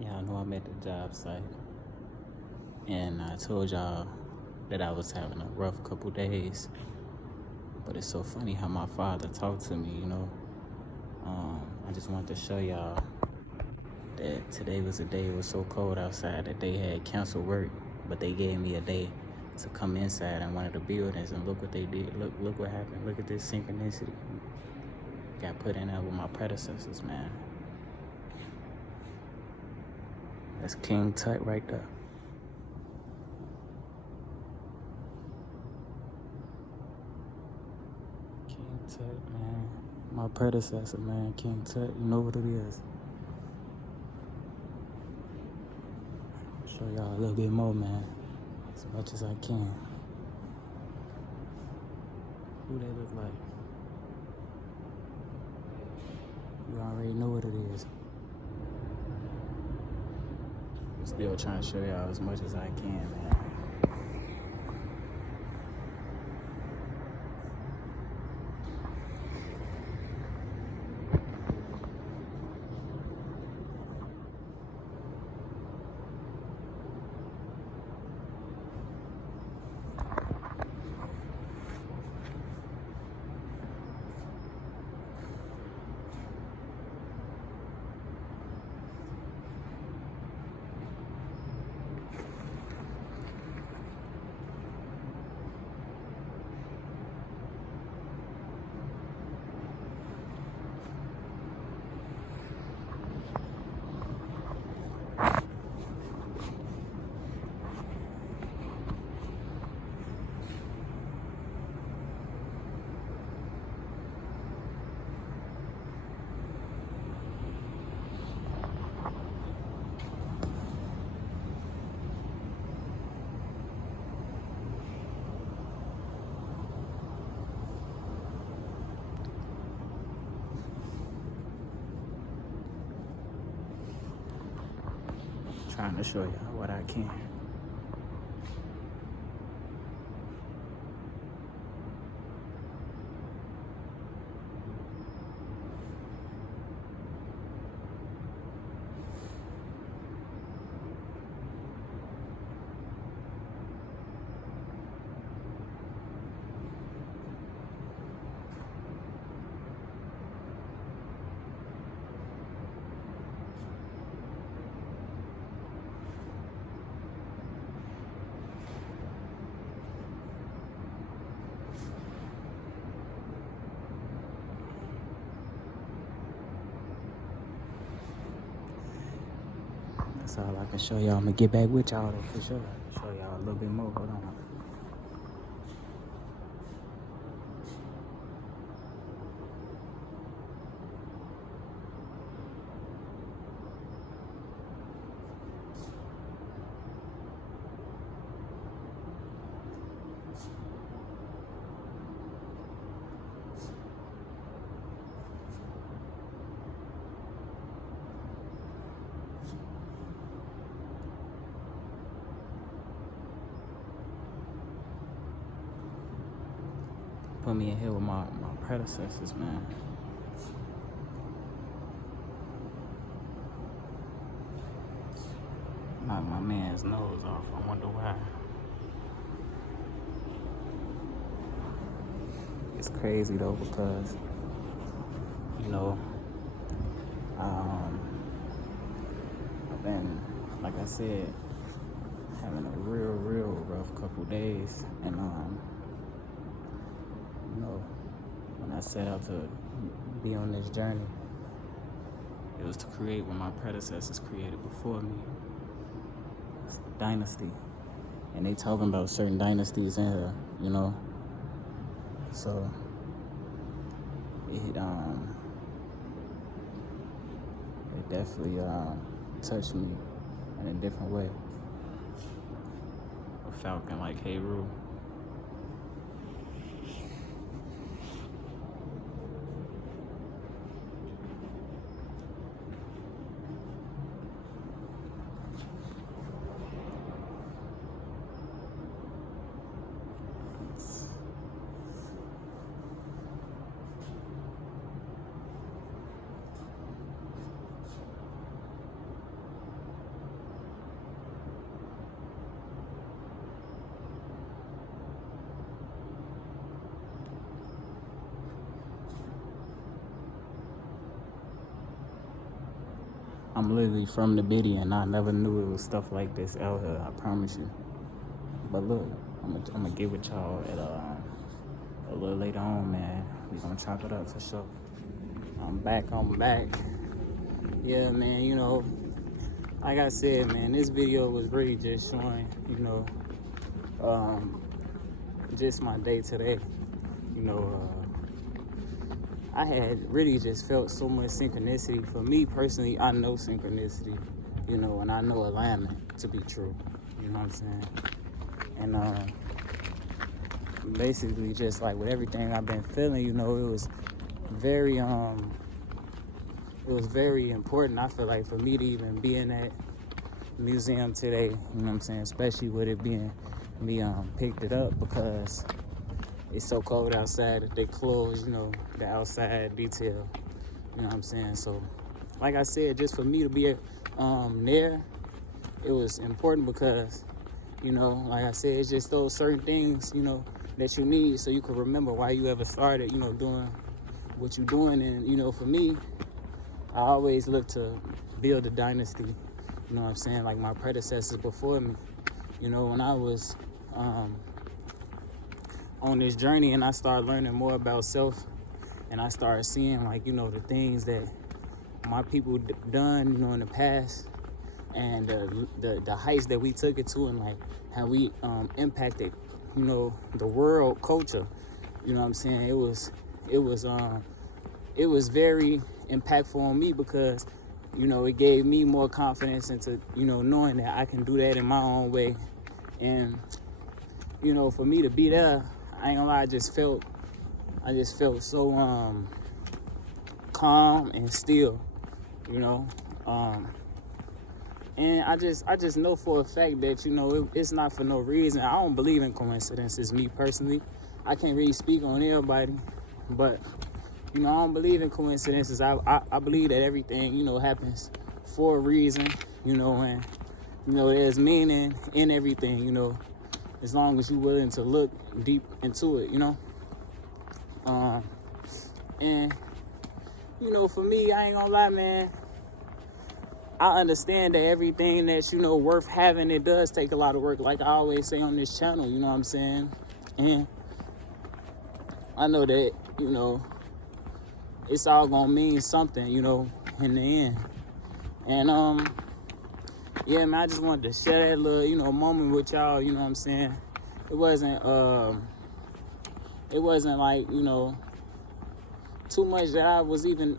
Yeah, I know I'm at the job site, and I told y'all that I was having a rough couple days. But it's so funny how my father talked to me. I just wanted to show y'all that today was a day it was so cold outside that they had canceled work, but they gave me a day to come inside in one of the buildings, and look what they did. Look what happened. Look at this synchronicity. Got put in there with my predecessors, man. That's King Tut right there. King Tut, man. My predecessor, man. King Tut. You know what it is. Show y'all a little bit more, man. As much as I can. Who they look like? You already know what it is. I'm still trying to show y'all as much as I can, man. Trying to show y'all what I can. That's all I can show y'all. I'm gonna get back with y'all though, for sure. Show y'all a little bit more. Hold on. Put me in here with my predecessors, man. Knock my man's nose off. I wonder why. It's crazy though, because you know, I've been, like I said, having a real rough couple days, and when I set out to be on this journey, it was to create what my predecessors created before me. It's dynasty, and they talking about certain dynasties in here, So it definitely touched me in a different way. A falcon like Hey Roo. I'm literally from the Biddy, and I never knew it was stuff like this out here. I promise you. But look, I'm gonna get with y'all at a little later on, man. We gonna chop it up for sure. I'm back. Yeah, man. Like I said, man, this video was really just showing, just my day today. I had really just felt so much synchronicity. For me personally, I know synchronicity, and I know alignment to be true. You know what I'm saying? And basically, just like with everything I've been feeling, it was very important, I feel like, for me to even be in that museum today, you know what I'm saying, especially with it being me picked it up, because it's so cold outside that they closed, the outside detail, you know what I'm saying. So like I said, just for me to be there, it was important because, like I said, it's just those certain things, that you need so you can remember why you ever started, doing what you're doing. And, for me, I always look to build a dynasty, you know what I'm saying, like my predecessors before me. When I was on this journey and I started learning more about self, and I started seeing, like, the things that my people done, in the past, and the heights that we took it to, and like how we impacted, the world culture. You know what I'm saying? It was very impactful on me because, it gave me more confidence into, knowing that I can do that in my own way. And, for me to be there, I ain't gonna lie, I just felt so calm and still, and I just know for a fact that, it's not for no reason. I don't believe in coincidences, me personally. I can't really speak on everybody, but I don't believe in coincidences. I believe that everything, happens for a reason, and there's meaning in everything, as long as you're willing to look deep into it, and for me, I ain't gonna lie, man, I understand that everything that's, worth having, it does take a lot of work, like I always say on this channel, you know what I'm saying? And I know that, it's all gonna mean something, in the end. And yeah, man, I just wanted to share that little, moment with y'all, you know what I'm saying? It wasn't like, too much that I was even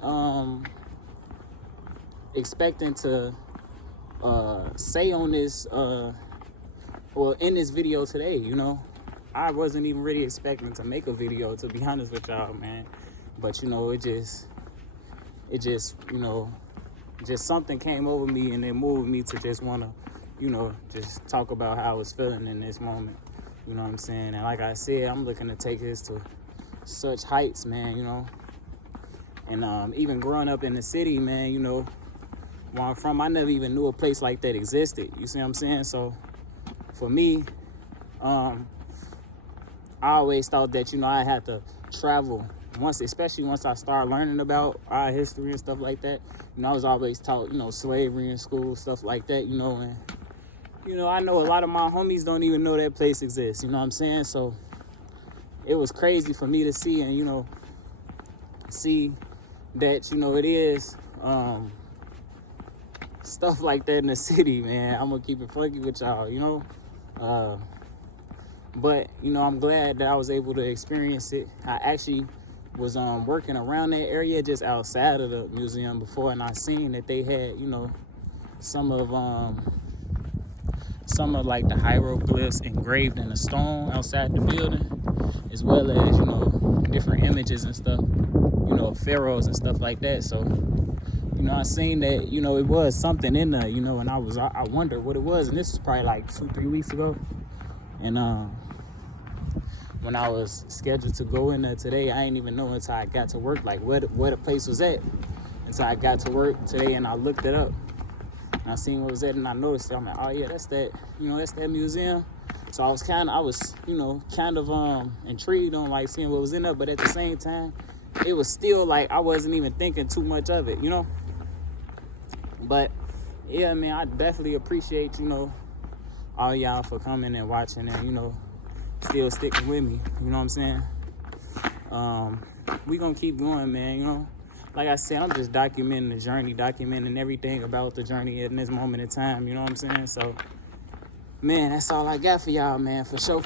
expecting to say on this in this video today. I wasn't even really expecting to make a video, to be honest with y'all, man. But it just just something came over me, and it moved me to just want to just talk about how I was feeling in this moment, you know what I'm saying. And like I said, I'm looking to take this to such heights, man. And even growing up in the city, man, where I'm from, I never even knew a place like that existed. You see what I'm saying? So for me, I always thought that, I had to travel especially once I started learning about our history and stuff like that. I was always taught, slavery in school, stuff like that, and, I know a lot of my homies don't even know that place exists, you know what I'm saying? So it was crazy for me to see, and, see that, it is, stuff like that in the city, man. I'm gonna keep it funky with y'all, but I'm glad that I was able to experience it. I actually was working around that area just outside of the museum before, and I seen that they had some of like the hieroglyphs engraved in the stone outside the building, as well as different images and stuff, pharaohs and stuff like that. So I seen that, it was something in there, and I wondered what it was. And this was probably like 2-3 weeks ago. And when I was scheduled to go in there today, I didn't even know until I got to work, like where the place was at. Until I got to work today, and I looked it up. And I seen what it was at, and I noticed it. I'm like, oh yeah, that's that, that's that museum. So I was kind of intrigued on like seeing what was in there, but at the same time, it was still like I wasn't even thinking too much of it, But yeah, man, I definitely appreciate, all y'all for coming and watching and, still sticking with me. You know what I'm saying? We gonna keep going, man, Like I said, I'm just documenting the journey, documenting everything about the journey in this moment in time, you know what I'm saying? So, man, that's all I got for y'all, man, for sure.